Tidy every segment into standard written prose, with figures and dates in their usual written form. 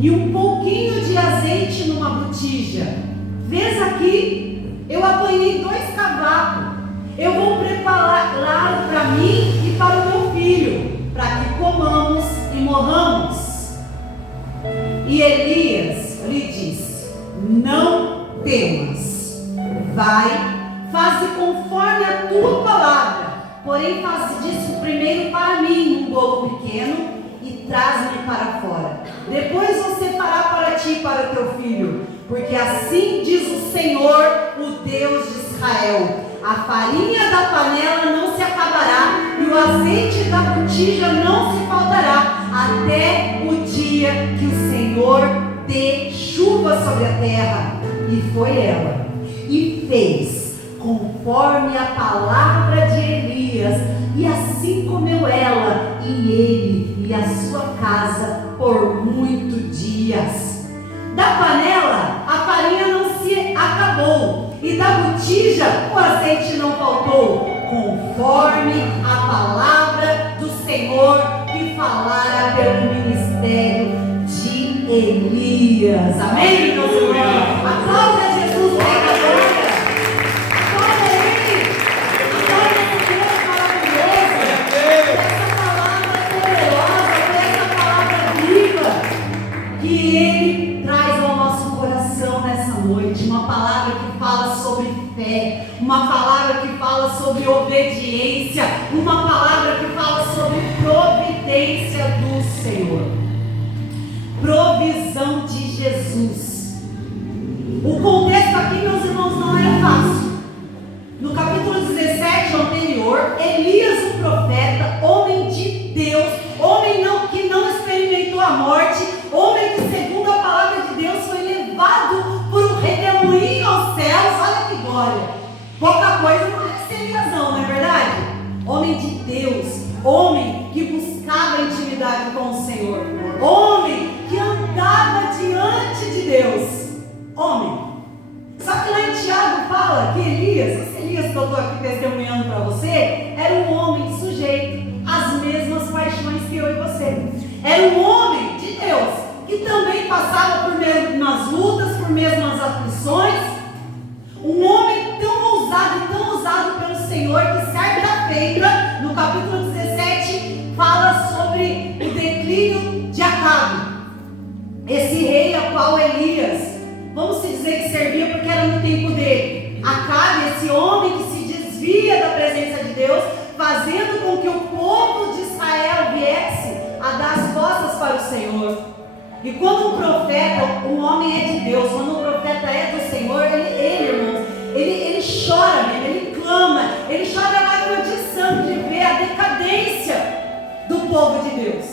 e um pouquinho de azeite numa botija. Vês aqui, eu apanhei 2 cavacos. Eu vou preparar para mim e para o meu filho, para que comamos e morramos. E Elias lhe disse: não temas, vai, faze conforme a tua palavra, porém faze disso primeiro para mim um bolo pequeno e traz-me para fora. Depois você fará para ti e para o teu filho, porque assim diz o Senhor, o Deus de Israel: a farinha da panela não se acabará e o azeite da botija não se faltará, até o dia que o Senhor dê chuva sobre a terra. E foi ela, e fez conforme a palavra de Elias, e assim comeu ela e ele e a sua casa por muitos dias. Da panela a farinha não se acabou, e da botija o azeite não faltou, conforme a palavra do Senhor que falara pelo ministério de Elias. Amém, meus irmãos? Aplauda Jesus, pecadora. Aplauda Ele. Aplauda esse Deus maravilhoso. Essa palavra poderosa, essa palavra viva que Ele traz ao nosso coração nessa noite. Uma palavra que fala sobre fé, uma palavra que fala sobre obediência, uma palavra que fala sobre providência do Senhor. Provisão de Jesus. O contexto aqui, meus irmãos, não era fácil. No capítulo 17 anterior, Elias, o profeta, homem de Deus, homem que não experimentou a morte, homem que, segundo a palavra de Deus, foi levado por um redemoinho aos céus. Olha que glória! Pouca coisa não é ser Elias, não é verdade? Homem de Deus, homem que buscava intimidade com o Senhor, homem que andava diante de Deus, homem. Só que lá em Tiago fala que Elias, esse Elias que eu estou aqui testemunhando para você, era um homem sujeito às mesmas paixões que eu e você. Era um homem de Deus que também passava por mesmas lutas, por mesmas aflições. Um homem tão ousado pelo Senhor, que certa feita, no capítulo 17, fala sobre o declínio de Acabe. Esse rei a qual Elias, vamos dizer que servia porque era no tempo dele. Acabe, esse homem que se desvia da presença de Deus, fazendo com que o povo de Israel viesse a dar as costas para o Senhor. E quando um profeta, um homem é de Deus, quando um profeta é do Senhor, ele chora mesmo, ele clama, ele chora lágrima de sangue de ver a decadência do povo de Deus.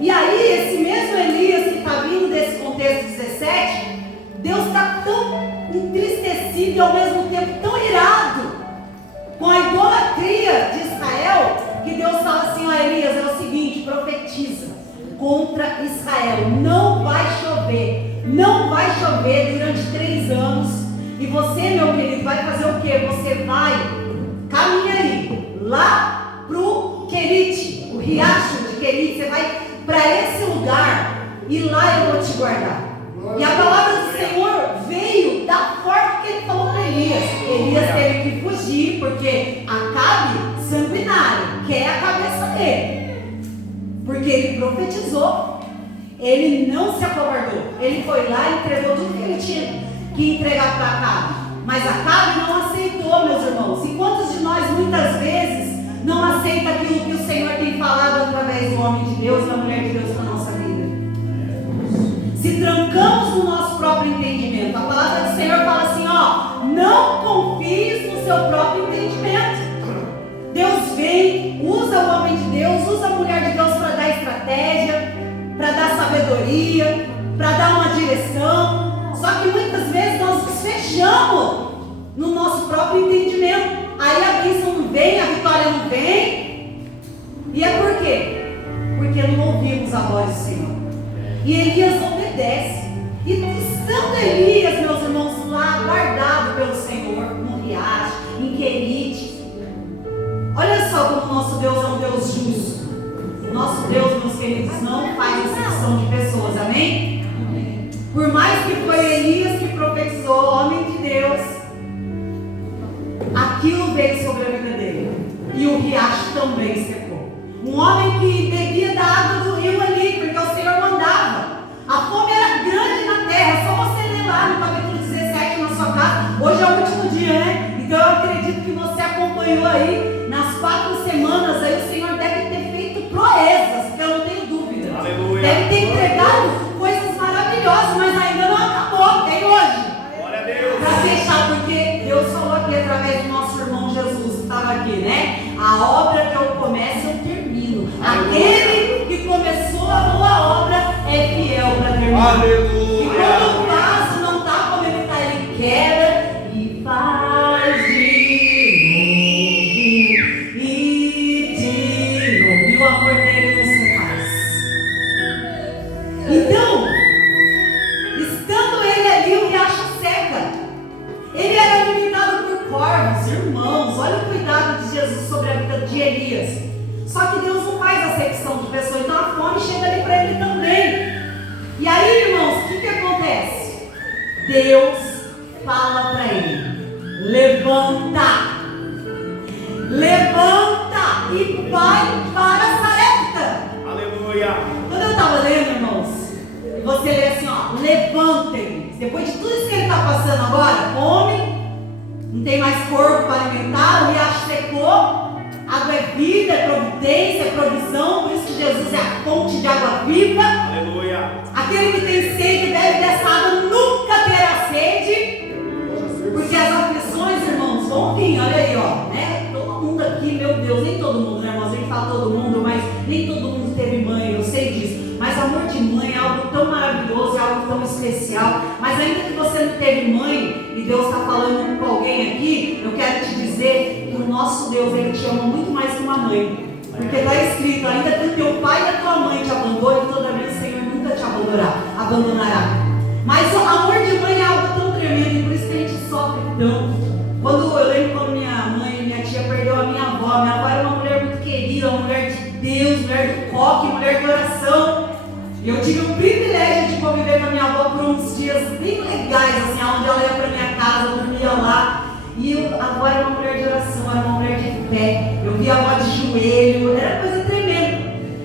E aí, esse mesmo Elias que está vindo desse contexto 17, Deus está tão entristecido e ao mesmo tempo tão irado com a idolatria de Israel, que Deus fala assim: ó Elias, é o seguinte, profetiza contra Israel, não vai chover durante 3 anos, e você, meu querido, vai fazer o que? Você vai, caminha aí, lá pro Querite, o riacho de Querite, você vai para esse lugar, e lá eu vou te guardar. E a palavra do Senhor veio da forma que ele falou para Elias. Elias teve que fugir, porque Acabe, sanguinário, quer a cabeça dele, porque ele profetizou. Ele não se acovardou, ele foi lá e entregou tudo que ele tinha que entregar para Acabe. Mas Acabe não aceitou, meus irmãos. E quantos de nós muitas vezes não aceita aquilo que o Senhor tem falado através do homem de Deus, da mulher de Deus para a nossa vida? Se trancamos no nosso próprio entendimento. A palavra do Senhor fala assim, ó: não confies no seu próprio entendimento. Deus vem, usa o homem de Deus, usa a mulher de Deus para dar estratégia, para dar sabedoria, para dar uma direção. Só que muitas vezes nós nos fechamos no nosso próprio entendimento. Aí a bênção não vem, a vitória não vem. E é por quê? Porque não ouvimos a voz do Senhor. E Elias obedece. E estando Elias, meus irmãos, lá guardado pelo Senhor, no riacho, em Querite. Olha só como o nosso Deus é um Deus justo. Nosso Deus, meus queridos, não faz exceção de pessoas, amém? mais que foi Elias que profetizou, homem de Deus, aquilo veio sobre a vida dele. E o riacho também secou. Um homem que bebia da água do rio ali, porque o Senhor mandava. A fome era grande na terra. É só você ler lá no capítulo 17 na sua casa. Hoje é o último dia, né? Então eu acredito que você acompanhou aí nas 4 semanas. Aí o Senhor deve ter feito proezas, eu não tenho dúvida. Aleluia. Deve ter entregado coisas maravilhosas, mas ainda não acabou. Tem hoje. Glória a Deus. Para fechar, porque Deus falou aqui através do nosso irmão Jesus que estava aqui, né? A obra que eu começo, eu termino. Aquele que começou a boa obra é fiel para terminar. Aleluia. E quando o vaso não está como ele está, ele quebra e faz de novo. E o amor dele não se faz. Então, estando ele ali, o riacho seca. Ele era alimentado por corvos, irmãos. Olha o cuidado de Jesus sobre a vida de Elias. Só que Deus não faz acepção de pessoa, então a fome chega ali para ele também. E aí, irmãos, o que acontece? Deus fala para ele: levanta, levanta e vai para Sarepta. Aleluia. Quando eu estava lendo, irmãos, você lê assim, ó, levanta-me. Depois de tudo isso que ele está passando agora, fome, não tem mais corpo para alimentar, o riacho secou. Água é vida, é providência, é provisão. Por isso que Jesus é a fonte de água viva. Aleluia. Aquele que tem sede bebe dessa água, nunca terá sede. Porque as aflições, irmãos, vão vir. Olha aí, ó, né? Todo mundo aqui, meu Deus, nem todo mundo, né, irmãos? A gente fala todo mundo, mas nem todo mundo teve mãe, eu sei disso. Mas amor de mãe é algo tão maravilhoso, é algo tão especial. Mas ainda que você não teve mãe e Deus está falando com alguém aqui, eu quero te dizer que o nosso Deus, Ele te ama muito mais que uma mãe. Porque está escrito: ainda que o teu pai e a tua mãe te abandonem, todavia o Senhor nunca te abandonará. Mas o amor de mãe é algo tão tremendo, e por isso que a gente sofre tanto. Eu lembro quando minha mãe e minha tia perdeu a minha avó. Minha avó era uma mulher muito querida, uma mulher de Deus, mulher do coque, mulher de oração. E eu tive o privilégio de conviver com a minha avó por uns dias bem legais, assim, onde ela ia para minha casa, eu dormia lá. E a avó era uma mulher de oração, era uma mulher de fé. Eu via a avó de joelho, era coisa tremenda.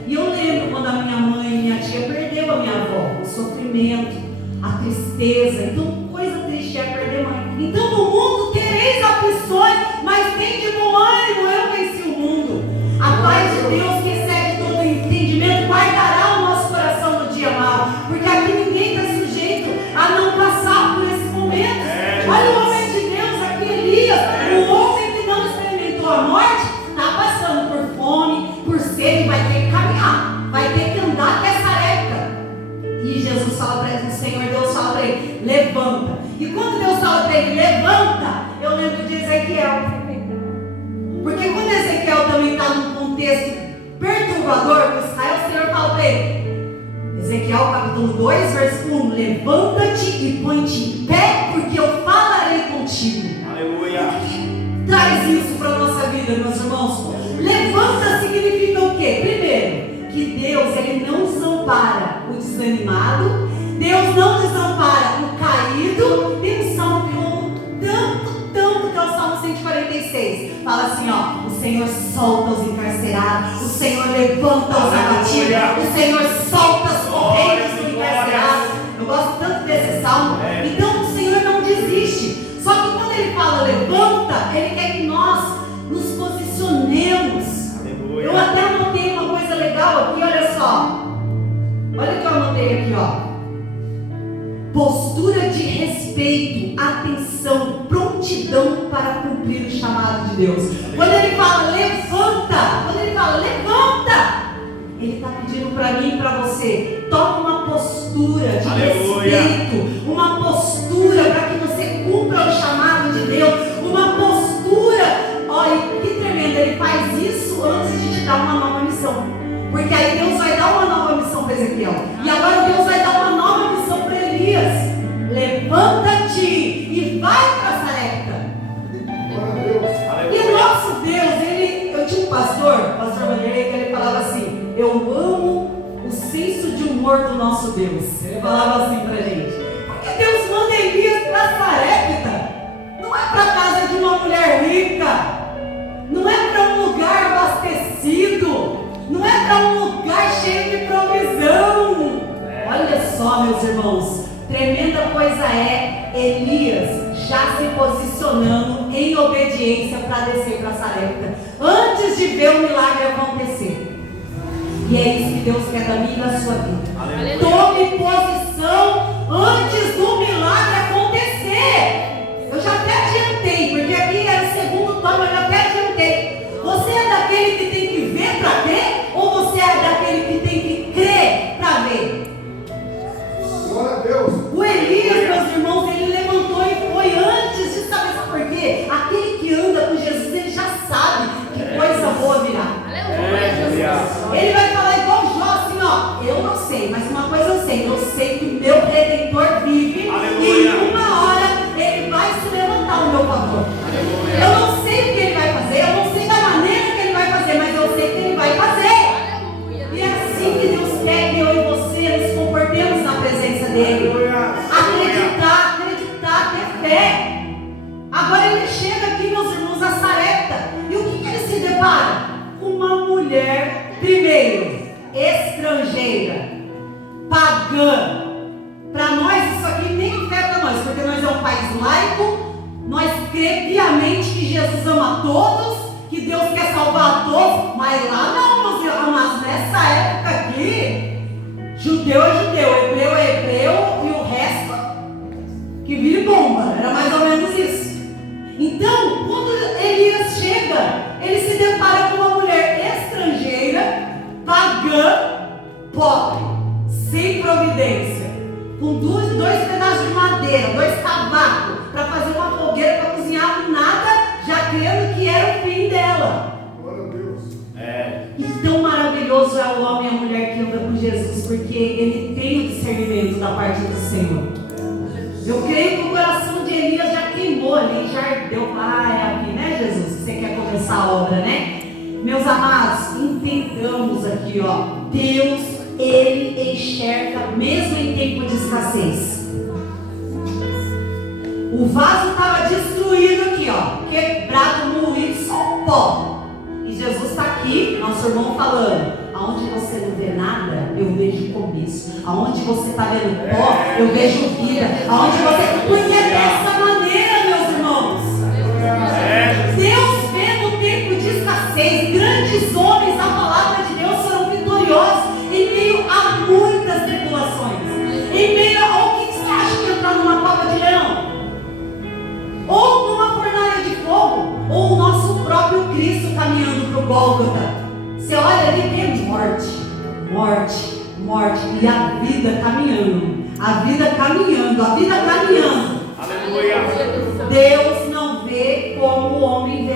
E eu lembro quando a minha mãe e minha tia perdeu a minha avó, o sofrimento, a tristeza. Então, coisa triste é perder mãe. Então, no mundo tereis aflições, mas tem de bom ânimo, eu venci o mundo. A paz de Deus, que excede todo entendimento, guardará o nosso coração no dia mau. Porque aqui ninguém está sujeito a não passar por esses momentos. Olha o homem de Deus aqui, Elias, o homem que não experimentou a morte, está passando por fome, por sede, vai ter que caminhar, vai ter que andar até Sarepta. E Jesus fala para ele, o Senhor Deus fala para ele: levanta. E quando Deus fala para ele, levanta, eu lembro de Ezequiel. Porque quando Ezequiel também está num contexto perturbador com Israel, o Senhor fala para ele, Ezequiel capítulo 2, versículo 1: levanta-te e põe-te em pé, porque eu falarei contigo. Aleluia. Traz isso para a nossa vida, meus irmãos. Levanta significa o quê? Primeiro, que Deus, Ele não desampara o desanimado, Deus não desampara o caído. Tem um salmo que eu amo tanto, que é o Salmo 146. Fala assim, ó: o Senhor solta os encarcerados, o Senhor levanta os abatidos, o Senhor solta as correntes dos encarcerados. Eu gosto tanto desse salmo. Então o Senhor não desiste. Só que quando Ele fala levanta, Ele quer que nós nos posicionemos. Aleluia. Eu até anotei uma coisa legal aqui, olha só. Olha o que eu anotei aqui, ó. Postura de respeito, atenção, prontidão para cumprir o chamado de Deus. Quando Ele fala levanta, Ele está pedindo para mim e para você: tome uma postura de respeito, uma postura para que você cumpra o chamado de Deus, uma postura. Olha que tremendo, Ele faz isso antes de te dar uma nova missão, porque aí Deus vai dar uma nova missão para Ezequiel, e agora Deus vai dar uma nova missão para Elias: levanta-te e vai para Sarepta. E o nosso Deus, eu tinha um pastor Vanderlei, que ele falava assim: eu amo o senso de humor do nosso Deus. Ele falava assim pra gente: porque para Sarepta, não é para a casa de uma mulher rica, não é para um lugar abastecido, não é para um lugar cheio de provisão. Olha só, meus irmãos, tremenda coisa é Elias já se posicionando em obediência para descer para Sarepta, antes de ver o milagre acontecer. E é isso que Deus quer da minha e da sua vida. Aleluia. Tome posição antes do milagre acontecer. Eu já até adiantei, porque aqui era o segundo tomo, eu já até adiantei. Você é daquele que tem que ver para crer? Ou você é daquele que tem que crer para ver? Glória a Deus. O Elias, meus irmãos, ele levantou e foi antes de saber, sabe por quê? Aquele que anda com Jesus, ele já sabe que coisa boa virá. Ele vai falar igual Jó, assim, ó, eu não sei, mas uma coisa eu sei que o meu Redentor vive. Aleluia. E em uma hora ele vai se levantar ao meu favor. Aleluia. Eu não sei o que ele vai fazer, eu não sei da maneira que ele vai fazer, mas eu sei que ele vai fazer. E é assim que Deus quer que eu e você nos comportemos na presença dele. Acreditar, ter fé. Agora ele chega aqui, meus irmãos, a Sarepta. E o que ele se depara? Uma mulher, primeiro, estrangeira, pagã. Para nós isso aqui nem afeta nós, porque nós é um país laico, nós cremos piamente que Jesus ama a todos, que Deus quer salvar a todos, mas lá não, meus irmãos, nessa época aqui, judeu é judeu, hebreu é hebreu, e o resto que vira bomba, era mais ou menos isso. Então, quando Elias chega, ele se depara com uma mulher estrangeira, pagã, pobre, sem providência, com dois pedaços de madeira, 2 cavacos, para fazer uma fogueira, para cozinhar nada, já crendo que era o fim dela. Glória a Deus. E tão maravilhoso é o homem e a mulher que anda com Jesus, porque ele tem o discernimento da parte do Senhor. Eu creio que o coração de Elias já queimou ali, já ardeu. É aqui, né, Jesus? Que você quer começar a obra, né? Meus amados, entendamos aqui, ó. Deus, ele enxerga mesmo em tempo de escassez. O vaso estava destruído aqui, ó. Quebrado, moído, só pó. E Jesus está aqui, nosso irmão falando. Aonde você não vê nada, eu vejo começo. Aonde você está vendo pó, eu vejo vida. Aonde você... Porque é dessa maneira, meus irmãos. Deus vê no tempo de escassez. Grandes homens da palavra de Deus foram vitoriosos em meio a muitas tribulações. Em meio ao que você acha que entrar numa cova de leão? Ou numa fornalha de fogo? Ou o nosso próprio Cristo caminhando para o Gólgota? Você olha ali, tem morte, morte, morte, e a vida caminhando, a vida caminhando, a vida caminhando. Aleluia. Deus não vê como o homem vê.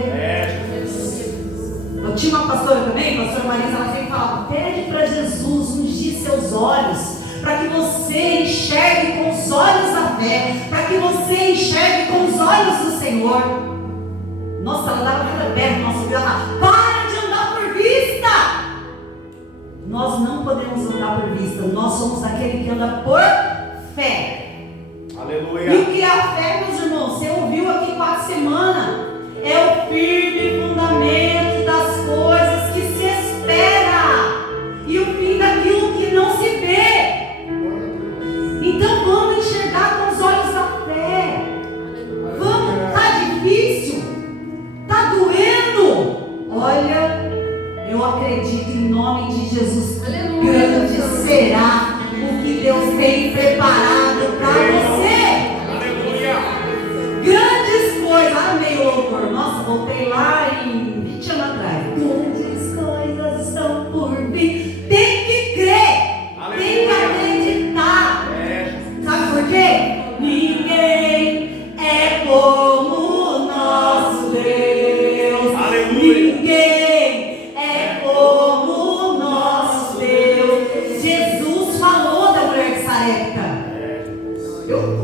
Eu tinha uma pastora também, a pastora Marisa, ela sempre falava: pede para Jesus ungir seus olhos, para que você enxergue com os olhos da fé, para que você enxergue com os olhos do Senhor. Nossa, ela dava cada perto, nossa, viu? Ela: para de andar por vista. Nós não podemos andar por vista, nós somos aquele que anda por fé. Aleluia. E o que é a fé, meus irmãos? Você ouviu aqui 4 semanas? É o firme fundamento das coisas que se espera e o fim daquilo que não se vê. Então vamos enxergar com os olhos da fé. Vamos, tá difícil? Tá doendo? Olha, eu acredito em nome de Jesus que grande será o que Deus tem preparado para você. Aleluia. Grandes coisas. Ah, meio louvor. Nossa, voltei lá em 20 anos atrás. Grandes coisas estão por vir. Tem que crer. Tem que acreditar. Sabe por quê? Ninguém é como o nosso Deus. Aleluia. Ninguém é como o nosso Deus. Jesus falou da mulher de Sarepta.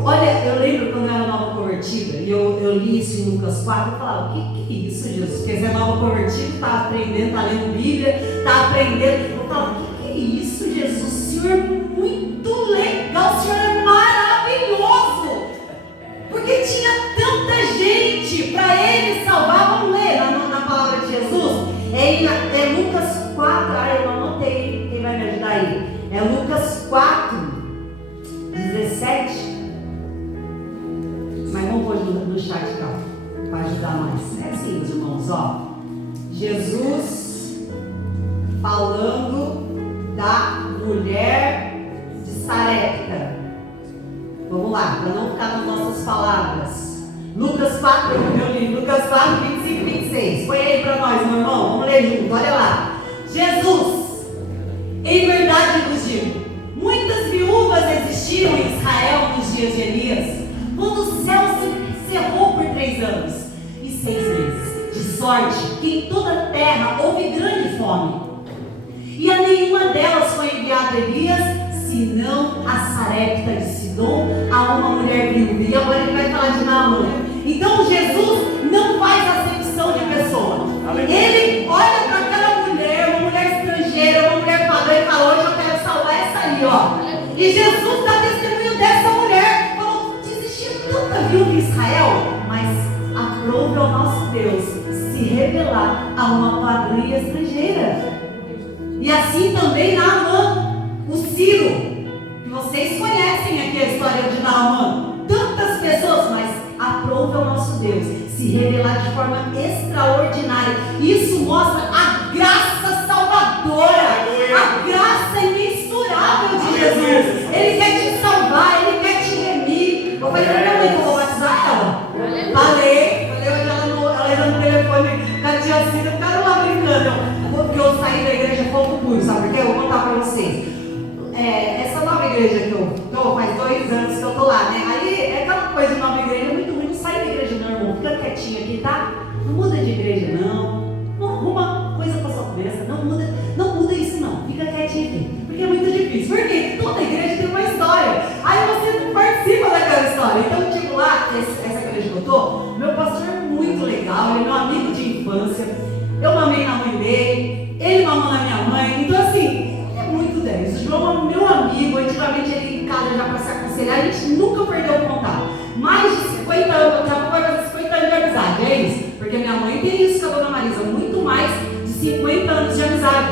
Olha, eu lembro quando eu era nova convertida, e eu li isso em Lucas 4, eu falava: o que é isso, Jesus? Porque você é nova convertida, está aprendendo, está lendo Bíblia, está aprendendo. Eu falava: o que é isso, Jesus? O Senhor é muito legal, o Senhor é maravilhoso. chat cá, para ajudar mais. É assim, meus irmãos, ó. Jesus falando da mulher de Sarepta. Vamos lá, para não ficar nas nossas palavras. Lucas 4, meu livro, Lucas 4, 25 e 26. Põe aí para nós, meu irmão, vamos ler junto, olha lá. Jesus, em verdade vos digo, muitas viúvas existiram em Israel nos dias de Elias, quando o céu se cerrou por 3 anos e 6 meses, de sorte que em toda a terra houve grande fome. E a nenhuma delas foi enviado Elias, senão a Sarepta de Sidom, a uma mulher viúva. E agora ele vai falar de Naamã. Então Jesus não faz acepção de pessoa. Ele olha para aquela mulher, uma mulher estrangeira, uma mulher pagã, e fala: hoje eu quero salvar essa aí, ó. E Jesus dá testemunho dessa mulher. Falou: existia tanta viúva em Israel, mas aprove ao nosso Deus se revelar a uma pagã e estrangeira. E assim também Naamã, o Ciro, que vocês conhecem aqui a história de Naamã. Tantas pessoas, mas aprove ao nosso Deus se revelar de forma extraordinária. Isso mostra a graça salvadora, a graça imensurável de Jesus. Ele quer te salvar, ele quer te remir. Eu falei pra minha mãe que eu vou batizar ela. Falei hoje ela ainda no telefone com a tia Cida, ficaram lá brincando. Porque eu saí da igreja pouco puro, sabe por quê? Eu vou contar pra vocês. Essa nova igreja que eu tô, faz 2 anos que eu tô lá, né? Aí é aquela coisa de nova igreja, é muito ruim. Não sai da igreja não, irmão. Fica quietinho aqui, tá? Não muda de igreja não. Não arruma coisa pra sua cabeça. Não muda isso não. Fica quietinho aqui. Porque é muito difícil. Porque toda igreja tem uma história. Aí você participa daquela história. Então, tipo lá, essa igreja que eu tô, meu pastor é muito legal, ele é meu amigo de infância. Eu mamei na mãe dele, ele mamou na minha mãe. Então assim, é muito 10. O João é meu amigo, antigamente ele em casa já para se aconselhar, a gente nunca perdeu o contato. Mais de 50 anos, daqui a pouco vai fazer 50 anos de amizade, é isso? Porque minha mãe tem isso com a dona Marisa, muito mais de 50 anos de amizade.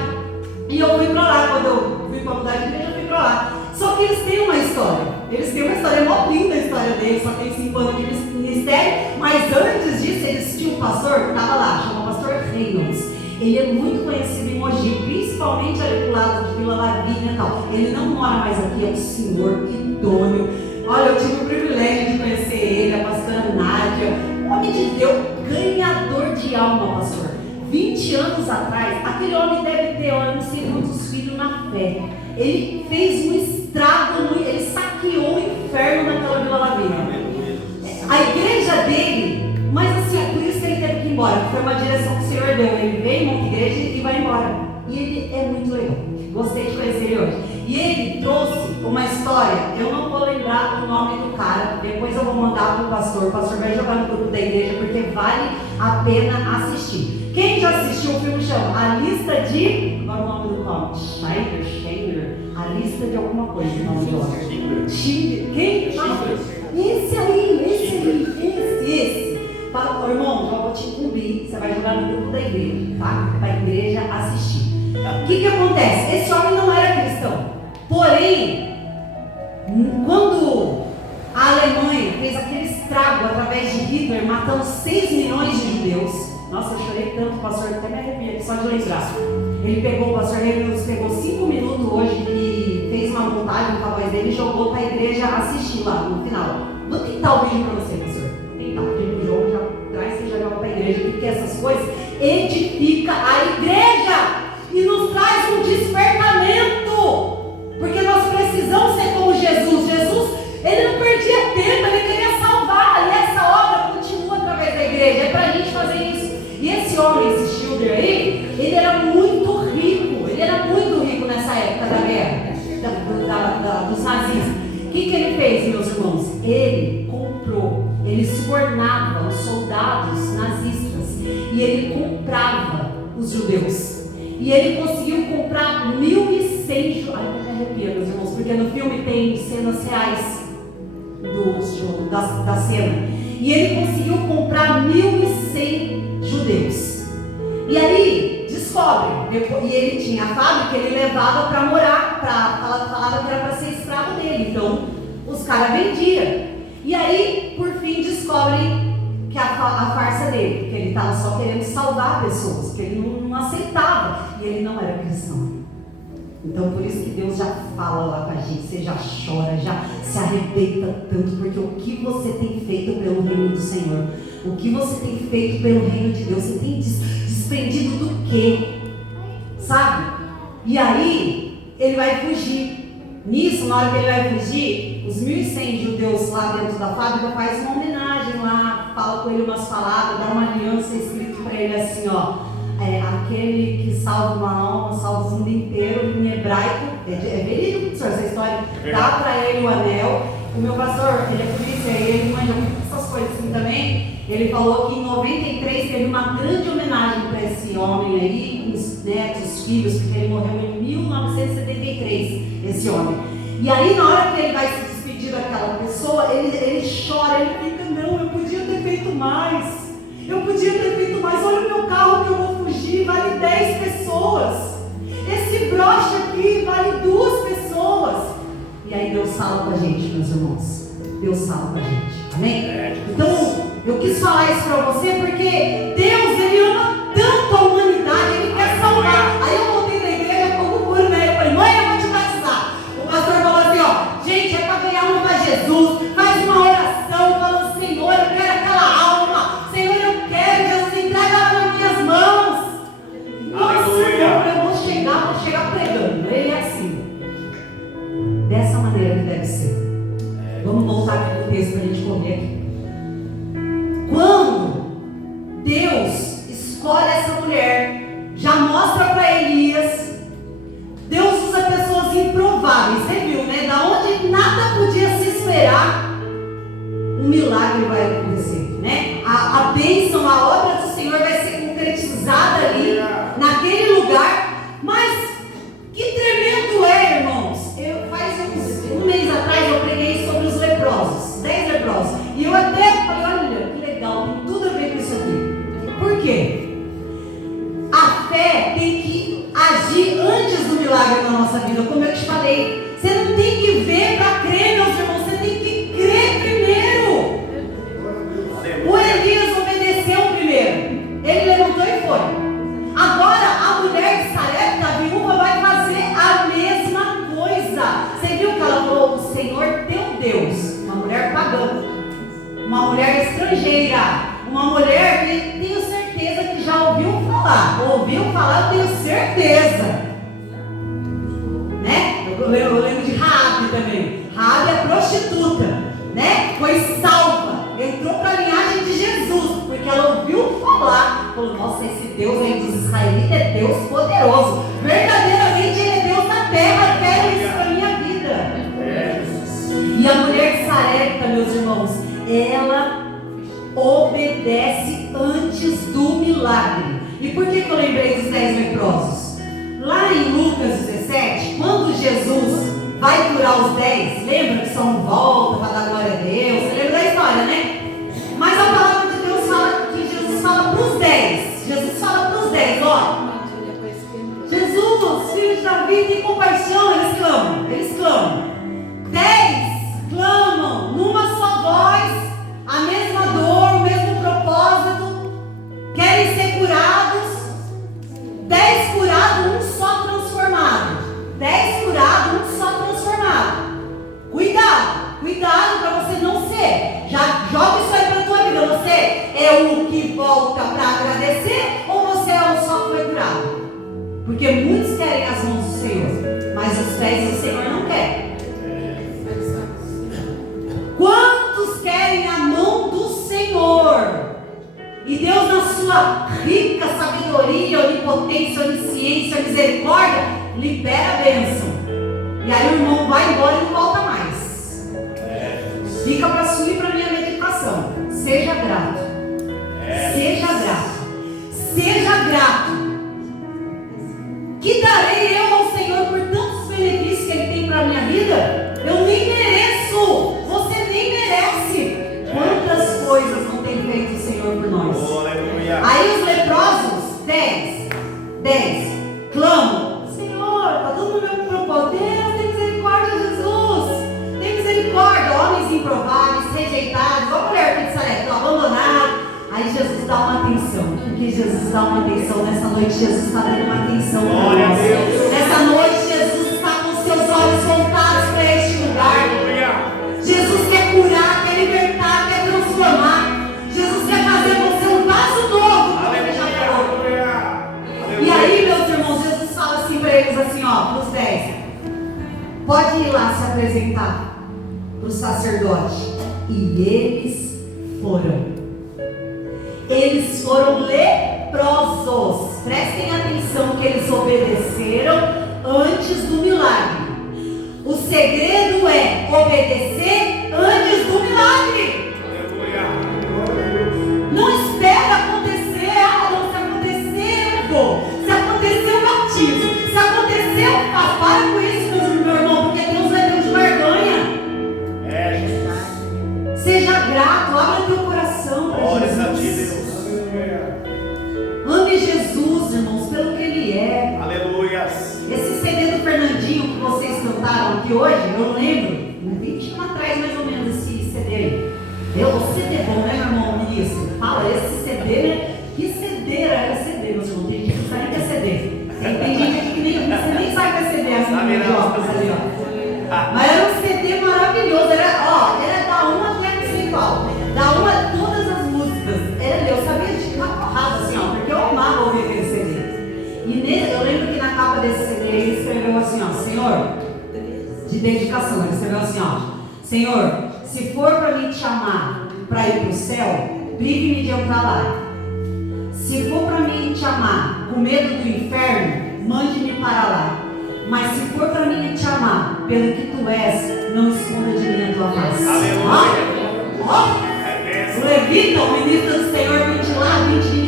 E eu fui pra lá, quando eu fui pra mudar de igreja, eu fui pra lá. Só que eles têm uma história, é mó linda a história deles, só tem 5 anos de ministério, mas antes disso eles tinham um pastor que estava lá, chama Pastor Reynolds. Ele é muito conhecido em Mogi, principalmente ali do lado de Vila Lavínia e tal. Ele não mora mais aqui, é um senhor idôneo. Olha, eu tive o privilégio de conhecer ele, a pastora Nádia, homem de Deus, ganhador de alma, pastor. 20 anos atrás, aquele homem deve ter, eu não sei quantos filhos na fé. Ele fez um estrago, ele saqueou o inferno naquela Vila Lavínia. A igreja dele, mas assim, é por isso que ele teve que ir embora, foi uma direção que o Senhor deu. Ele veio, monta igreja e vai embora. E ele é muito legal. Gostei de conhecer ele hoje. E ele trouxe uma história, eu não vou lembrar o nome do cara, depois eu vou mandar para o pastor vai jogar no grupo da igreja, porque vale a pena assistir. Quem já assistiu o filme chama A Lista de... Agora o nome do filme? Schindler. A Lista de alguma coisa, o nome do filme. Quem? Esse. Fala, irmão, eu vou te incumbir, você vai jogar no grupo da igreja, tá? Para a igreja assistir. O que acontece? Esse homem não era cristão. Porém, quando a Alemanha fez aquele estrago através de Hitler, matando 6 milhões de judeus. Nossa, eu chorei tanto, o pastor até me arrepia só de lembrar. Ele pegou, o pastor Reynolds pegou 5 minutos hoje e fez uma montagem com a voz dele e jogou para a igreja assistir lá no final. Vou tentar o vídeo para você, pastor. Tentar, porque o jogo já traz e já joga para a igreja, porque essas coisas edifica a igreja e nos traz um despertamento. Porque nós precisamos ser como Jesus. Jesus, ele não perdia tempo, ele queria salvar. E essa obra continua através da igreja. É para a gente fazer isso. E esse homem, esse Schindler aí, ele era muito rico. Ele era muito rico nessa época da guerra, dos nazistas. O que ele fez, meus irmãos? Ele comprou, ele subornava os soldados nazistas. E ele comprava os judeus. E ele conseguiu comprar 1.100 judeus. Ai, eu me arrepio, meus irmãos, porque no filme tem cenas reais da cena. E ele conseguiu comprar 1.100 judeus. E aí, descobre, e ele tinha a fábrica, ele levava para morar, falava que era para ser escravo dele. Então, os caras vendiam. E aí, por fim, descobrem a farsa dele, porque ele estava só querendo salvar pessoas, que ele não aceitava, e ele não era cristão. Então por isso que Deus já fala lá com a gente, você já chora, já se arrebenta tanto, porque o que você tem feito pelo reino do Senhor, o que você tem feito pelo reino de Deus, você tem desprendido do quê? Sabe? E aí ele vai fugir. Nisso, na hora que ele vai fugir, os 1.100 judeus lá dentro da fábrica faz uma homenagem lá, fala com ele umas palavras, dá uma aliança escrito para ele assim, ó, aquele que salva uma alma, salva o mundo inteiro, em hebraico, é verídico, professor, essa história, dá para ele o anel. O meu pastor, ele é polícia, ele manja muito essas coisas assim também. Ele falou que em 93 teve uma grande homenagem para esse homem aí, os netos, os filhos, porque ele morreu em 1973, esse homem. E aí, na hora que ele vai se despedir daquela pessoa, ele chora, ele fica, não, eu podia ter feito mais. Eu podia ter feito mais. Olha o meu carro que eu vou fugir, vale 10 pessoas. Esse broche aqui vale 2 pessoas. E aí Deus fala com a gente, meus irmãos. Deus fala com a gente. Amém? Então, eu quis falar isso para você porque Deus, Ele ama tanto a humanidade, Ele quer salvar. Aí eu voltei da igreja, como puro, né? Eu falei, mãe, eu vou te batizar. O pastor falou assim, ó, gente, é para ganhar uma para Jesus. Faz uma oração falando, Senhor, eu quero aquela alma. Senhor, eu quero, Jesus, entrega ela nas minhas mãos. Nossa, eu vou chegar pregando. Ele é assim. Dessa maneira que deve ser. Vamos voltar aqui no texto para a gente correr aqui. Quando Deus escolhe essa mulher, já mostra para Elias, Deus usa pessoas improváveis. Você viu, né? Da onde nada podia se esperar, um milagre vai acontecer, né? A bênção, a obra do Senhor vai ser concretizada ali, naquele lugar. Mas que tremendo é, irmãos. Faz um mês atrás eu preguei sobre os leprosos, 10 leprosos. E eu até falei, olha, que legal, tem tudo a ver com isso aqui. Por quê? A fé tem que agir antes do milagre na nossa vida, como eu te falei. Você não tem que ver para crer, meus irmãos, você tem que crer primeiro. O Elias obedeceu primeiro, ele levantou e foi. Agora a mulher de Sarepta, a viúva, vai fazer a mesma coisa. Você viu que ela falou, o Senhor teu Deus, uma mulher pagã, uma mulher estrangeira, uma mulher que tenho certeza que já ouviu falar, eu tenho certeza, né? Eu lembro de Raabe também. Raabe é prostituta, né? Foi salva, entrou para a linhagem de Jesus, porque ela ouviu falar, falou, nossa, esse Deus aí dos israelitas é Deus poderoso, verdadeiramente Ele é Deus na terra, quero isso para a minha vida. E a mulher de Sarepta, meus irmãos, ela obedece antes do milagre. E por que eu lembrei dos 10 leprosos? Lá em Lucas 17, quando Jesus vai curar os 10, lembra que são volta para dar glória a Deus? Você lembra da história, né? Mas a palavra de Deus fala que Jesus fala para os 10. Jesus fala para os 10, ó. Jesus, filho de Davi, tem compaixão. Eles clamam. 10 clamam numa só voz, a mesma dor, o mesmo propósito, querem ser curados. 10 curados, um só transformado. 10 curados, um só transformado. Cuidado para você não ser. Já joga isso aí para a tua vida. Você é o que volta para agradecer ou você é o só que foi curado? Porque muitos querem as mãos do Senhor, mas os pés do Senhor não querem. Quantos querem a mão do Senhor? E Deus, na sua rica sabedoria, onipotência, onisciência, misericórdia, libera a bênção. E aí o irmão vai embora e não volta mais. Fica para sua e para minha meditação. Seja grato. Seja grato. Seja grato. Que darei eu ao Senhor por tantos benefícios que Ele tem para a minha vida? Eu nem mereço. Você nem merece. Quantas coisas não tem feito o Senhor por nós? Aí os leprosos, 10 clamam, Senhor, está tudo no meu propósito. Deus, tem misericórdia, Jesus. Tem misericórdia. Homens improváveis, rejeitados, a mulher que de Sarepta, abandonada. Aí Jesus dá uma atenção, porque Jesus dá uma atenção nessa noite. Jesus está dando uma atenção para Glória a nós. Deus. Nessa noite, Jesus está com seus olhos voltados para este lugar. Aleluia. Jesus quer curar, quer libertar, quer transformar. Jesus quer fazer você um vaso novo. Aleluia. E aí, meus irmãos, Jesus fala assim para eles, assim, ó, para os 10. Pode ir lá se apresentar para o sacerdote. E eles foram. Eles foram leprosos. Prestem atenção que eles obedeceram antes do milagre. O segredo é obedecer antes do milagre. Aleluia. Não espera acontecer. Ah, não, se acontecer, eu vou. Se acontecer, eu batizo. Se acontecer, eu faço. Para com isso, meu irmão, porque Deus é Deus de barganha. Jesus. Seja grato, abra teu coração para Glória a ti, Jesus. Deus. Ame Jesus, irmãos, pelo que Ele é. Aleluia. Esse CD do Fernandinho que vocês cantaram aqui hoje, eu lembro, 20 anos atrás mais ou menos esse CD aí. O CD é bom, né, meu irmão ministro? Fala, esse CD, né? Que CD era CD, meus irmãos? Tem gente que não sabe nem que é CD. Tem gente aqui que você nem sabe que é CD, assim, ali, ó. Mas era um CD maravilhoso, era da uma até não sei qual. Da uma, todas as músicas. Eu sabia de uma porrada assim, ó, porque eu amava ouvir aquele CD. E eu lembro que na capa desse CD ele escreveu assim, ó, Senhor, de dedicação, ele escreveu assim, ó, Senhor, se for para me chamar para ir para o céu, prive-me de entrar lá. Se for para mim te amar com medo do inferno, mande-me para lá. Mas se for para mim te amar pelo que tu és, não esconda de mim a tua face. Aleluia. O levita, o ministro do Senhor, 20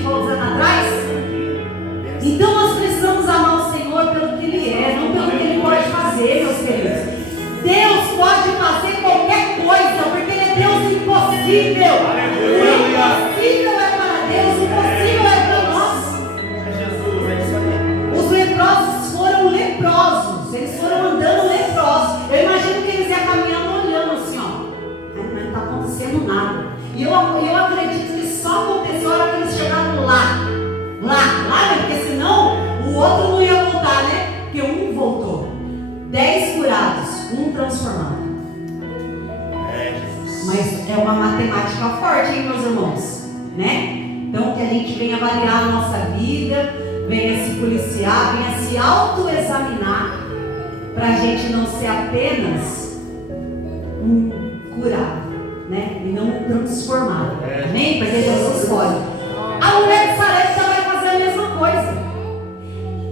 anos atrás. Então nós precisamos amar o Senhor pelo que Ele é, não pelo que Ele pode fazer, meus queridos. Deus pode fazer qualquer coisa, porque Ele é Deus impossível. Aleluia. O impossível é para Deus, o possível é para nós. É Jesus, é isso aí. Os leprosos foram leprosos, eles foram andando leprosos. Eu imagino que eles iam caminhando olhando assim, ó. Não está acontecendo nada. E eu acredito que só aconteceu a hora que eles chegaram lá, né? Porque senão o outro não ia voltar, né? Porque um voltou. 10 curados, um transformado. Mas é uma matemática forte, hein, meus irmãos? Né? Então que a gente venha avaliar a nossa vida, venha se policiar, venha se autoexaminar, para a gente não ser apenas um curado, né? E não um transformado. Amém? Porque Jesus escolhe. A mulher de Sarepta vai fazer a mesma coisa.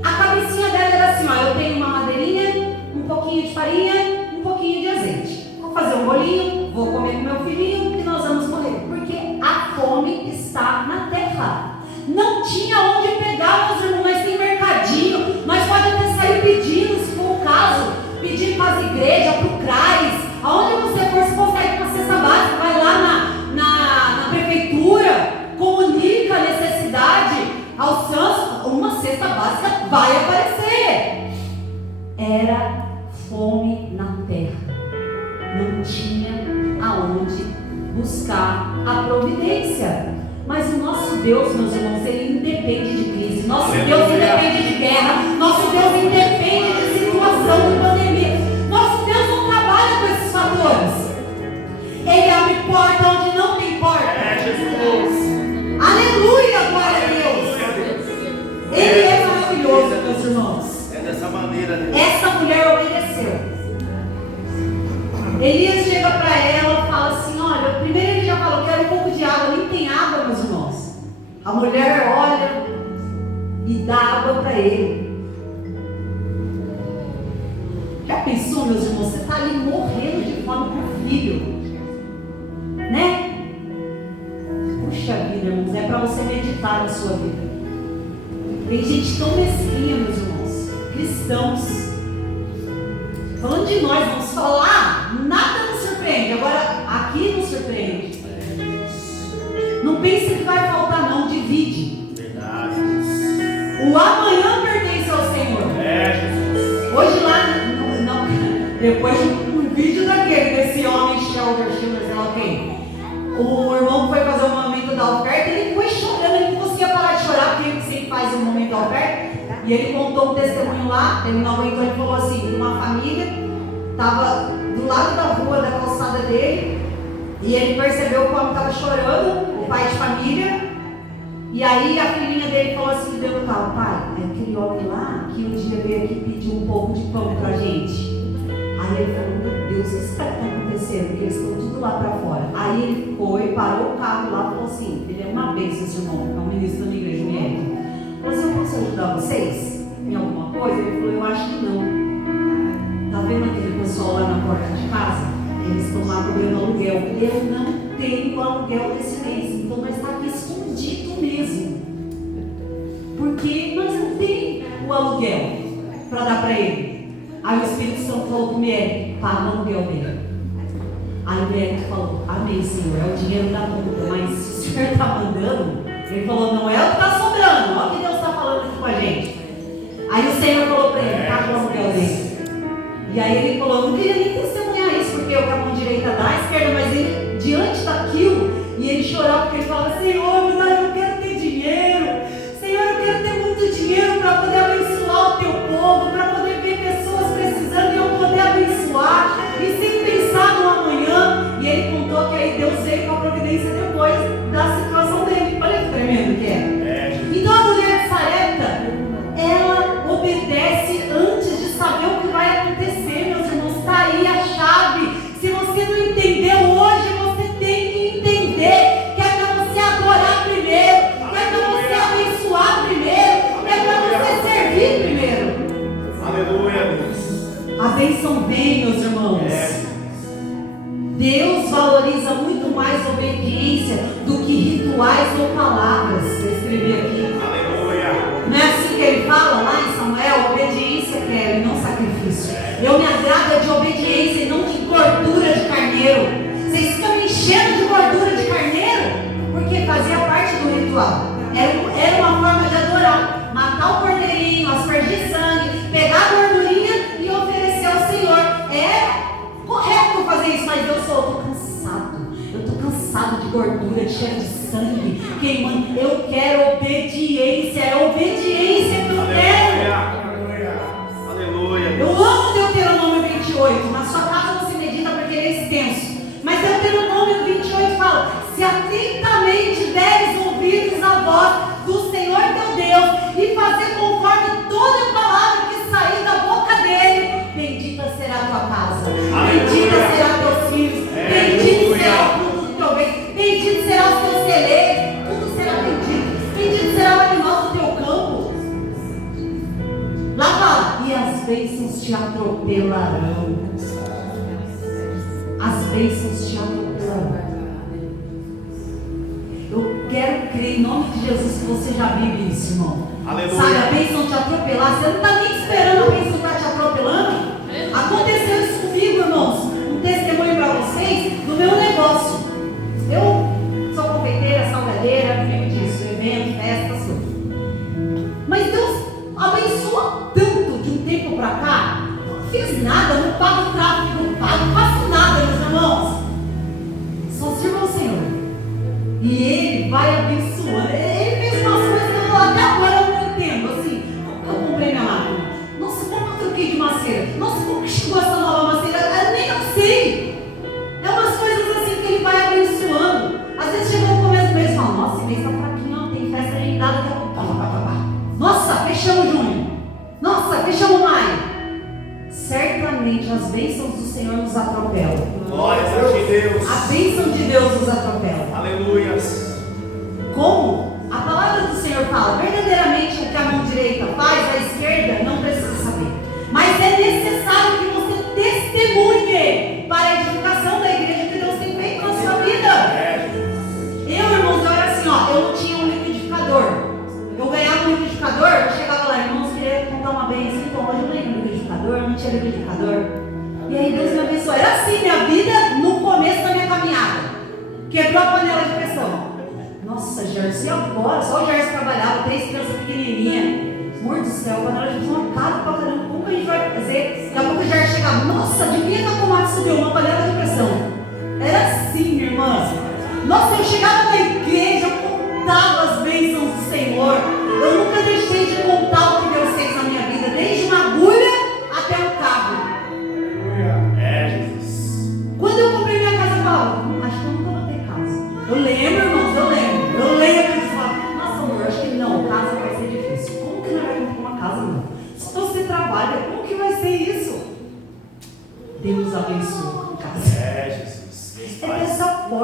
A cabecinha dela era assim, ó, eu tenho uma madeirinha, um pouquinho de farinha, um pouquinho de azeite. Vou fazer um bolinho, vou comer com meu filhinho e nós vamos morrer. Porque a fome está na terra. Não tinha onde pegar, meus irmãos, mas tem mercadinho. Nós podemos até sair pedindo, se for o caso, pedir para as igrejas, para o CRAS, aonde você for, se consegue uma cesta básica, vai lá na prefeitura, comunica a necessidade aos SAMs, uma cesta básica vai aparecer. Era fome na terra, não tinha aonde buscar a providência. Mas o nosso Deus, meus irmãos, Ele independe de crise, nosso Deus independe de guerra, nosso Deus independe de situação de pandemia, nosso Deus não trabalha com esses fatores. Ele abre porta onde não tem porta. É Jesus. Aleluia, glória a Deus. Ele é maravilhoso, meus irmãos. É dessa maneira, Deus. Essa mulher obedeceu. Elias chega para ela e fala assim, olha, primeiro ele já falou, quero um pouco de água, nem tem água, meus irmãos. A mulher olha e dá água para ele. Já pensou, meus irmãos, você está ali morrendo de fome com o filho, né? Puxa vida, irmãos, é para você meditar na sua vida. Tem gente tão mesquinha, meus irmãos, cristãos. Falando de nós, vamos falar, nada nos surpreende. Agora, aqui nos surpreende. Não pense que vai faltar, não. Divide. Verdade. O amanhã pertence ao Senhor. É Jesus. Hoje lá, depois de um vídeo desse homem, Sheldon, sei lá quem, o irmão que foi fazer o momento da oferta, ele faz o momento da oferta. E ele contou um testemunho lá, ele não aguentou, ele falou assim, uma família estava do lado da rua, da calçada dele, e ele percebeu que o homem estava chorando, o pai de família, e aí a filhinha dele falou assim, deu no carro, pai, é aquele homem lá que um dia veio aqui pedir um pouco de pão pra gente. Aí ele falou, meu Deus, o que está acontecendo? E eles estão tudo lá para fora. Aí ele foi, parou o carro lá e falou assim, ele é uma bênção, esse irmão, que é um ministro da igreja, mesmo. Falou assim, eu posso ajudar vocês em alguma coisa? Ele falou, eu acho que não. Tá vendo aquele pessoal lá na porta de casa? Eles estão lá cobrando aluguel. Eu não tenho aluguel desse mês, então nós está aqui escondido mesmo. Porque nós não temos o aluguel para dar para ele. Aí o Espírito Santo falou para o Mieri, paga o aluguel dele. Aí o Mieri falou, amém, Senhor, é o dinheiro da conta, mas se o Senhor está mandando, ele falou, não é o que está sobrando, olha o que Deus está falando aqui com a gente. Aí o Senhor falou para ele, paga o aluguel dele. E aí ele falou, eu não queria nem testemunhar isso, porque eu com a mão direita da esquerda, mas ele, diante daquilo, e ele chorava, porque ele falava, Senhor, eu quero ter dinheiro, Senhor, eu quero ter muito dinheiro para poder abençoar o teu povo, para poder ver pessoas precisando e eu poder abençoar, e sem pensar no amanhã. E ele contou que aí Deus veio com a providência depois da situação dele. Olha que tremendo que é. Então a mulher de Sarepta, ela obedece antes de saber o que vai acontecer, meus irmãos. Está aí a chave. Se você não entendeu hoje, você tem que entender que é para você adorar primeiro, que é para você abençoar primeiro, que é para você servir primeiro. Aleluia, Deus. A bênção vem, meus irmãos. Deus valoriza muito mais obediência do que rituais ou palavras. Eu escrevi aqui. Aleluia. Não é assim que ele fala lá em Samuel? Obediência quero e não sacrifício. Eu me agrado de obediência e não de gordura de carneiro. Vocês ficam me enchendo de gordura de carneiro? Porque fazia parte do ritual. Era uma forma de adorar. Matar o cordeirinho, aspergir sangue, pegar a gordurinha e oferecer ao Senhor. É correto fazer isso, mas eu estou cansado. Eu estou cansado de gordura, de cheiro de sangue, queimando. Eu quero obediência. É obediência que eu quero. Aleluia. Eu amo Deuteronômio 28. Na sua casa você medita porque ele é extenso. Mas Deuteronômio 28 fala: se atentamente deres ouvidos a voz do Senhor teu Deus e fazer conforme toda a palavra que sair da boca dele, bendita será a tua casa, bendita será teus filhos, bendito será o fruto do teu bem, bendito será os teus celeiros, tudo será bendito, bendito será o animal do teu campo. Lá fala, e as bênçãos te atropelarão. As bênçãos te atropelarão. Eu quero crer em nome de Jesus que você já vive isso, irmão. Aleluia. Sabe, a bênção te atropelar. Você não está nem esperando a bênção estar te atropelando. Aconteceu isso comigo, irmãos. Um testemunho para vocês do meu negócio. Eu sou confeiteira, salgadeira, vivo disso, evento, festas, tudo. Mas Deus abençoa tanto de um tempo para cá. Não fiz nada, não pago tráfego, não faço nada, meus irmãos. Só sirva ao Senhor. E Ele vai abençoando. Ele fez umas coisas que eu até agora eu não entendo. Assim, como eu comprei minha máquina? Nossa, como eu troquei de maceira? Nossa, como que chegou essa nova maceira? Eu nem não sei. É umas coisas assim que Ele vai abençoando. Às vezes chega no começo do mês e fala: nossa, esse mês tá fraquinho, ó, tem festa agendada daqui a pouco. Nossa, fechamos junho. Nossa, fechamos maio. Certamente as bênçãos do Senhor nos atropelam. Glória a Deus. A bênção de Deus nos atropela. Aleluia. Como? A palavra do Senhor fala: verdadeiramente o que a mão direita faz, a esquerda não precisa saber. Mas é necessário que você testemunhe para a edificação da igreja que Deus tem feito na sua vida. Eu, irmãos, eu era assim, ó, eu não tinha um liquidificador. Eu ganhava um liquidificador, eu chegava lá, irmãos, queria contar uma bênção. Então, hoje eu ganhei um liquidificador, não tinha liquidificador. E aí Deus me abençoou. Era assim minha vida no começo da minha caminhada. Quebrou a panela de pressão. Nossa, Gerson, e agora? Só o Gerson trabalhava, 3 crianças pequenininhas. Amor do céu, a panela de pressão caro pra caramba. Como que a gente vai fazer? Daqui a pouco o Gerson chegava. Nossa, adivinha que a tomate subiu uma panela de pressão. Era assim, minha irmã. Nossa, eu chegava na igreja, eu contava as bênçãos do Senhor. Eu nunca deixei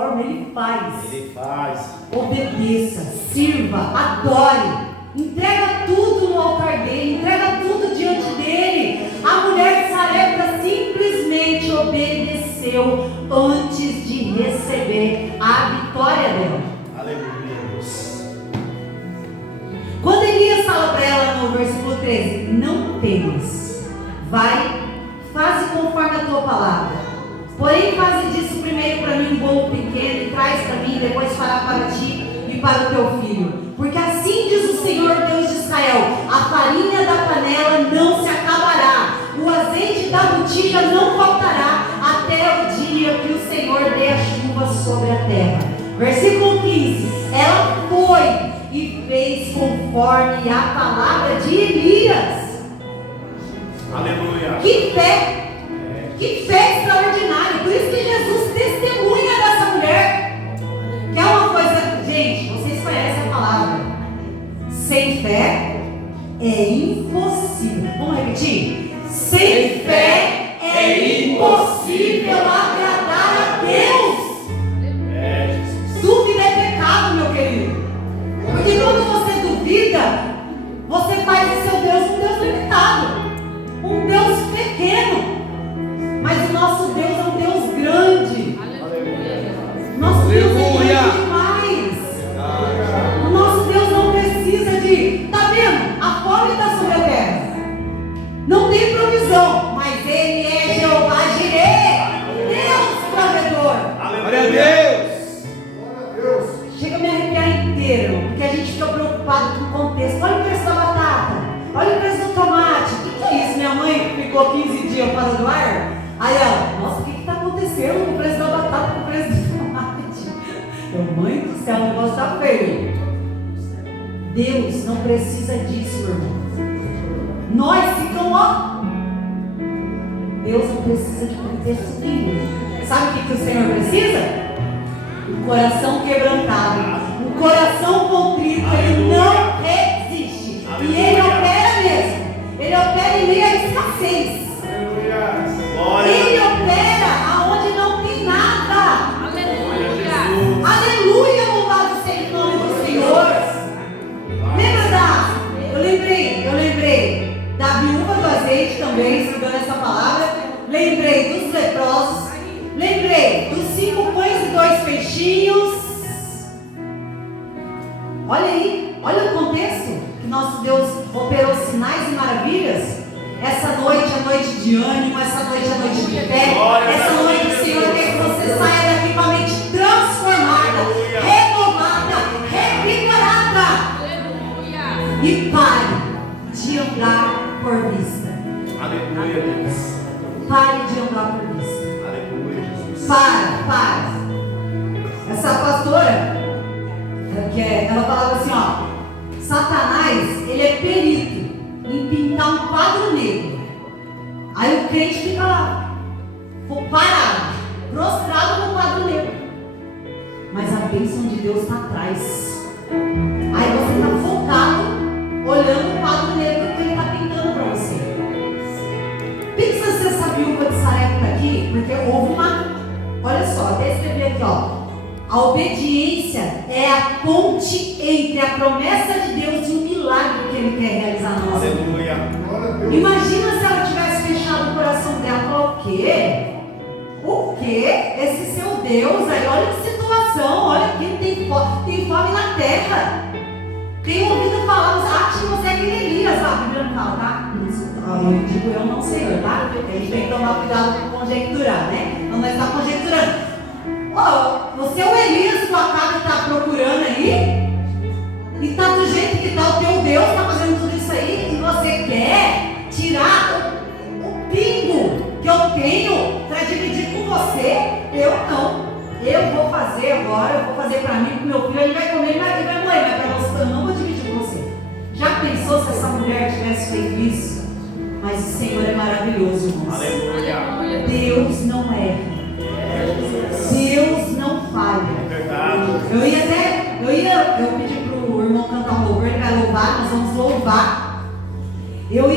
transforma, Ele faz. Ele faz. Obedeça, sirva, adore. Entrega tudo no altar dele, entrega tudo diante dele. A mulher de Sarepta simplesmente obedeceu antes de receber a vitória dela. Aleluia, Deus. Quando Elias fala para ela no versículo 13: não temas, vai, faze conforme a tua palavra. Porém, faze disso primeiro para mim um bolo pequeno e traz para mim, depois fará para ti e para o teu filho. Porque assim diz o Senhor Deus de Israel: a farinha da panela não se acabará, o azeite da botija não faltará, até o dia que o Senhor dê a chuva sobre a terra. Versículo 15: ela foi e fez conforme a palavra de Elias. Aleluia. Que fé! Que fé extraordinária! Por isso que Jesus testemunha dessa mulher. Que é uma coisa, gente, vocês conhecem a palavra. Sem fé é impossível. Vamos repetir? Sem fé é impossível agradar a Deus. Jesus. Dúvida é pecado, meu querido. Porque quando você duvida, você faz o seu Deus um Deus limitado, um Deus pequeno. Mas o nosso Deus é um Deus grande. Nosso Deus é grande demais. O nosso Deus não precisa de... Está vendo? A fome está sobre a terra. Não tem provisão. Mas Ele é Jeová Jireh, Deus provedor. Glória a Deus. Glória a Deus. Chega a me arrepiar inteiro, porque a gente fica preocupado com o contexto. Olha o preço da batata. Olha o preço do tomate. O que é isso? Minha mãe ficou 15 dias fora do ar. Aí ela, nossa, o que está acontecendo com o preço da batata, com o preço do tomate? Eu, mãe do céu, o negócio está feio. Deus não precisa disso, meu irmão. Nós ficamos, ó. Deus não precisa de pretexto nenhum. Sabe o que o Senhor precisa? Um coração quebrantado, um coração contrito. Ele não resiste. E Ele opera mesmo. Ele opera em meio à escassez. Ele opera aonde não tem nada. Aleluia. Aleluia, louvado seja o nome do Senhor. Lembra da... Eu lembrei da viúva do azeite também, estudando essa palavra. Lembrei dos leprosos. Lembrei dos 5 pães e 2 peixinhos. Olha aí, olha o contexto que nosso Deus operou sinais e maravilhas. Essa noite é noite de ânimo, essa noite é noite de fé. Essa noite o Senhor quer que você saia daqui com a mente transformada, renovada, revigorada. E pare de andar por vista. Aleluia, Deus. Pare de andar por vista. Aleluia, Jesus. Para. Essa pastora, ela falava assim, ó: Satanás, ele é perito em pintar um quadro negro. Aí o crente fica lá, parado, prostrado no quadro negro. Mas a bênção de Deus está atrás. Aí você está focado, olhando o quadro negro que Ele está pintando para você. Pensa se essa viúva de Sarepta aqui, porque houve uma... Olha só, até escrevi aqui, ó. A obediência é a ponte entre a promessa de Deus e o milagre que Ele quer realizar na nossa vida. Aleluia. Glória a Deus. Imagina se ela tivesse fechado o coração dela e falou: o quê? O quê? Esse seu Deus aí, olha que situação, olha aqui, tem fome na terra. Tem ouvido falar, acho que você é aquele Elias lá, a Bíblia não fala, tá? Eu digo eu, não Senhor, tá? A gente tem que tomar cuidado com conjecturar, né? Não vai estar conjecturando. Você é o Elias que o Acabe está procurando aí? E está do jeito que está o teu Deus, está fazendo tudo isso aí, e você quer tirar o pingo que eu tenho para dividir com você? Eu não. Eu vou fazer agora, eu vou fazer para mim, para o meu filho, ele vai comer e vai morrer, mas para você eu não vou dividir com você. Já pensou se essa mulher tivesse feito isso? Mas o Senhor é maravilhoso, irmãos. Aleluia. Deus não erra. Deus não falha. Verdade. Eu pedi pro irmão cantar um louvor, ele vai louvar, nós vamos louvar. Eu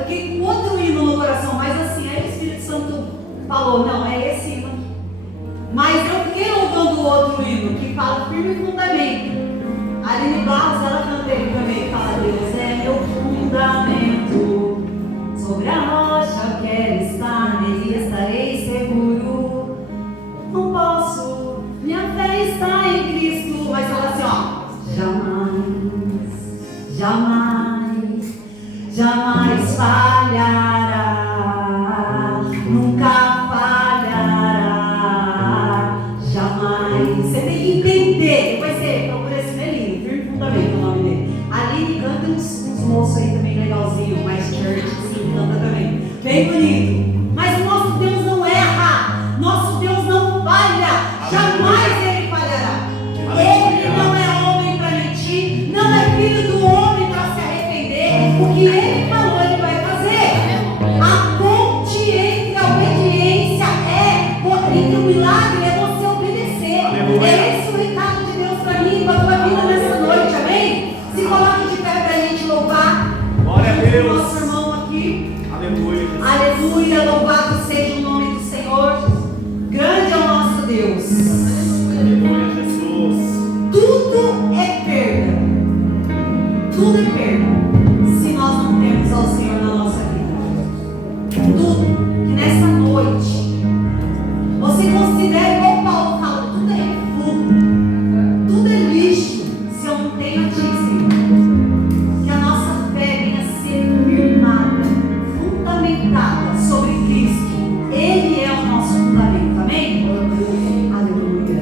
fiquei com outro hino no coração, mas assim, aí o Espírito Santo falou: não, é esse hino. Mas eu fiquei louvando outro hino que fala firme fundamento. A Aline Barros, ela canta ele também, fala: Deus é meu fundamento, sobre a rocha eu quero estar, nele estarei seguro. Não posso, minha fé está em Cristo. Mas fala assim, ó: jamais, jamais, jamais falhará, nunca falhará, jamais. Você tem que entender. Depois você procura esse melinho, firme fundamento, o nome dele. Ali canta uns moços aí também legalzinho, mais church, assim, canta também, bem bonito. Mas o nosso Deus não erra, nosso Deus não falha, jamais ele falhará. Ele não é homem para mentir, não é filho do homem para se arrepender. O que ele falou, ele vai fazer. A ponte entre a obediência entre o milagre é você obedecer. É esse o recado de Deus para mim, para a tua vida nessa noite, amém? Se coloque de pé para a gente louvar. Glória a Deus. Nosso irmão aqui. Aleluia. Aleluia, louvado seja o nome do Senhor. Grande é o nosso Deus. Aleluia, Jesus. Tudo é perda. Tudo é perda se nós não temos ao Senhor na nossa vida. Tudo. Que nessa noite você considere, como Paulo fala, tudo é refúgio, tudo é lixo se eu não tenho a Ti, Senhor. Que a nossa fé venha a ser firmada, fundamentada sobre Cristo. Ele é o nosso fundamento, amém? Aleluia.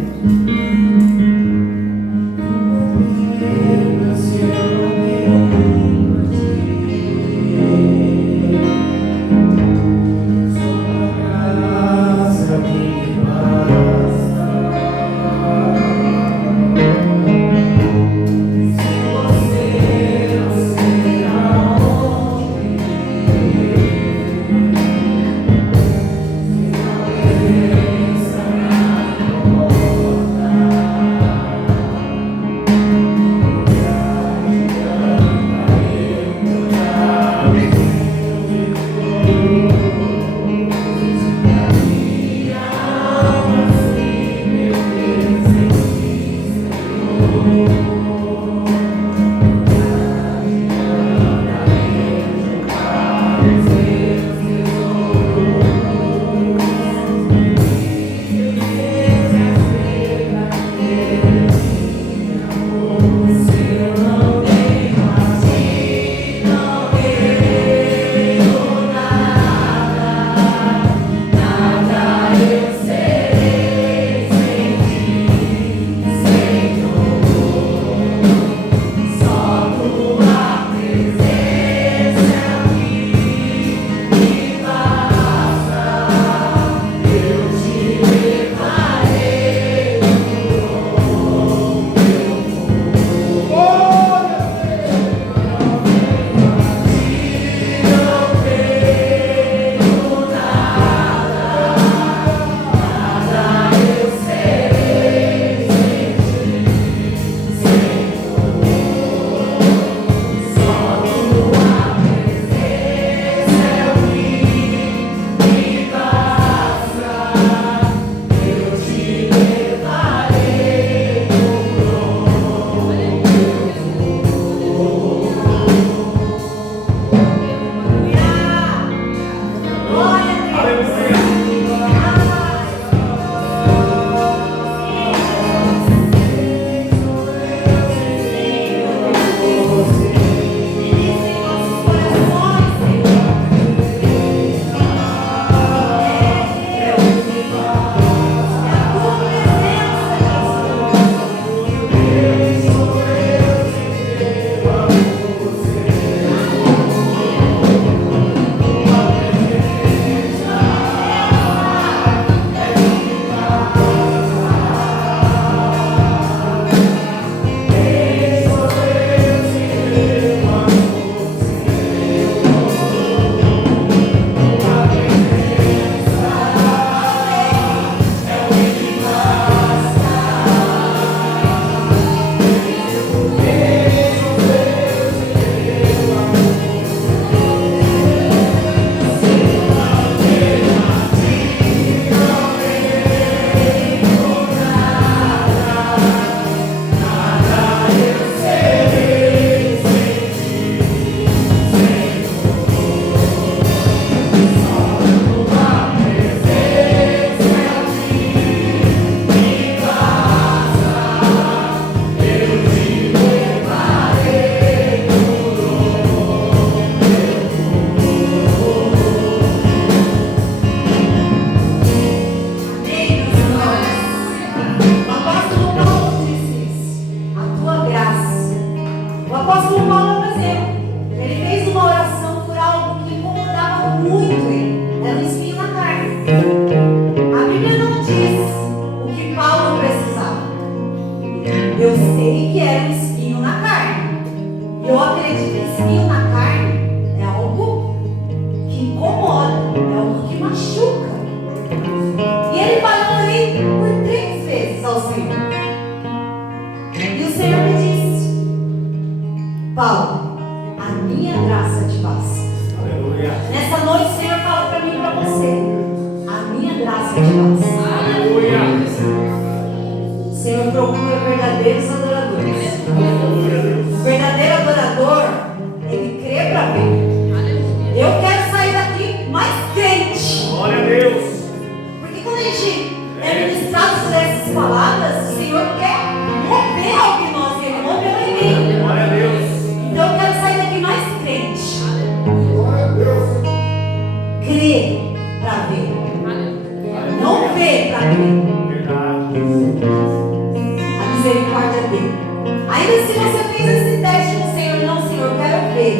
procura verdadeiros adoradores. Glória a Deus. O verdadeiro adorador, ele crê para ver. Eu quero sair daqui mais crente. Glória a Deus. Porque quando a gente é ministrado por essas palavras, o Senhor quer mover algo em nós, Ele moveu em mim. Glória a Deus. Então eu quero sair daqui mais crente. Glória a Deus. Crer para ver. Não ver para crer. Verdade. A misericórdia dele. Ainda se você fez esse teste com o Senhor, não, Senhor, eu quero ver.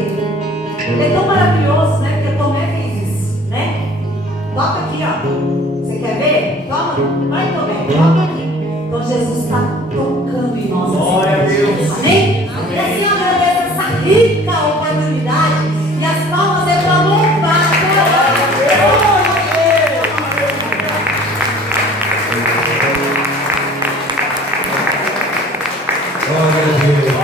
Ele é tão maravilhoso, né? Porque Tomé fez isso, né? Toca aqui, ó. Você quer ver? Toma. Vai, Tomé, toca aqui. Então Jesus está tocando em nós. Glória a Deus. Amém? E assim eu agradeço essa rica oportunidade. E as palmas é para louvar. Glória a Deus.